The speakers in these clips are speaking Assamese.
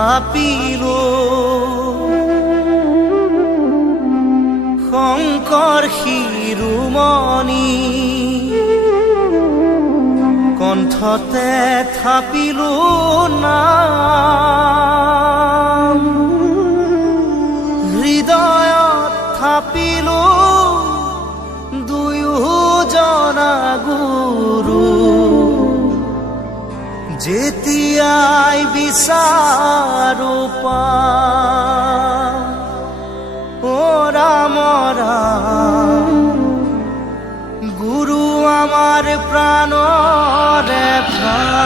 থাপিলো শংকৰ শিৰোমণি কণ্ঠতে থাপিলো নাম হৃদয়ত থাপিলো দুয়োজনা গুৰু যেতিয়াই বিচাৰো পাম ও ৰাম ৰাম গুৰু আমাৰ প্ৰাণৰে প্ৰাণ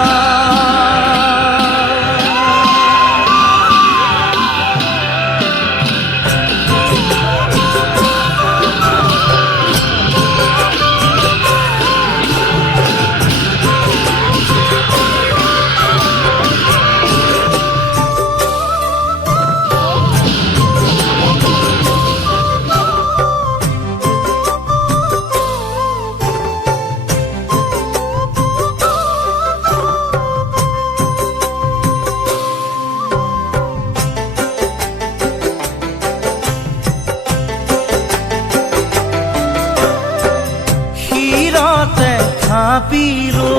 থাপিলো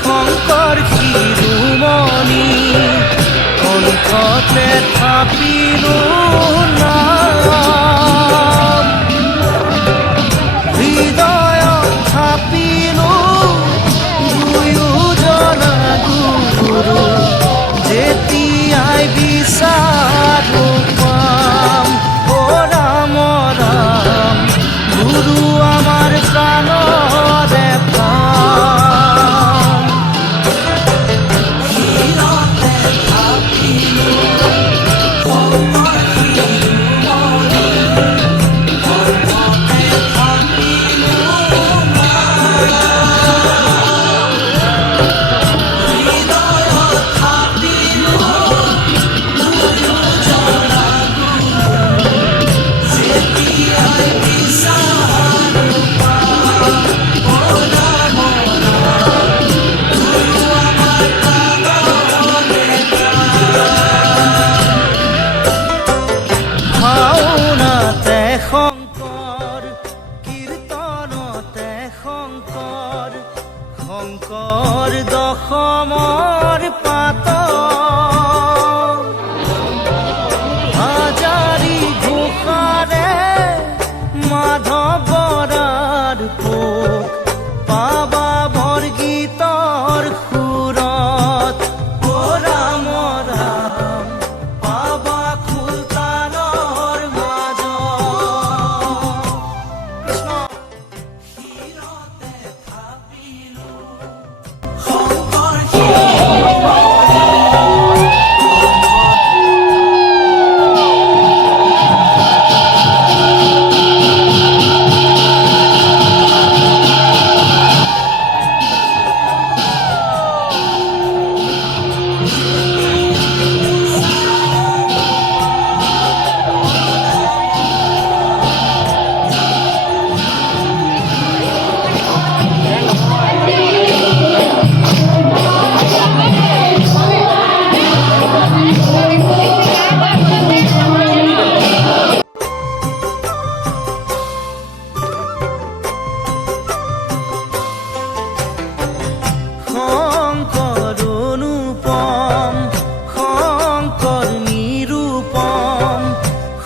শংকৰ শিৰোমণি কণ্ঠতে থাপিলো নাম হৃদয়ত থাপিলো দুয়োজনা গুৰু যেতিয়াই বিচাৰো পাম ও ৰাম ৰাম গুৰু আমাৰ প্ৰাণৰে প্ৰাণ শিৰতে থাপিলো শংকৰ শিৰোমণি কণ্ঠতে থাপিলো হৃদয়ত থাপিলো দুয়োজনা গুৰু যেতিয়াই বিচাৰো ভাওনাতে শংকৰ কীৰ্তনতে শংকৰ শংকৰ দশমৰ পাত হাজাৰী ঘোষাৰে মাধৱ বৰাৰ পোক পাবা বৰগীতৰ সুৰত ও ৰাম ৰাম পাবা খুলতানৰ মাজত কৃষ্ণ শিৰতে থাপিলো শংকৰ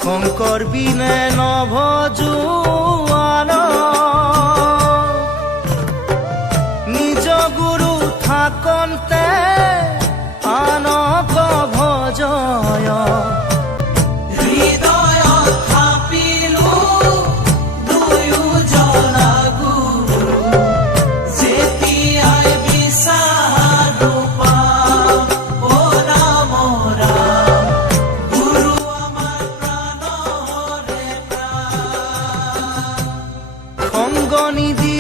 শংকৰ বিনে নভজোৱান নিজ গুৰু থাকন্তে আনক ভজয় হৃদয়ত থাপিলো দুয়োজনা গুৰু যেতিয়াই বিচাৰো পাম ও ৰাম ৰাম গুৰু আমাৰ প্ৰাণৰে প্ৰাণ সংগ নিদি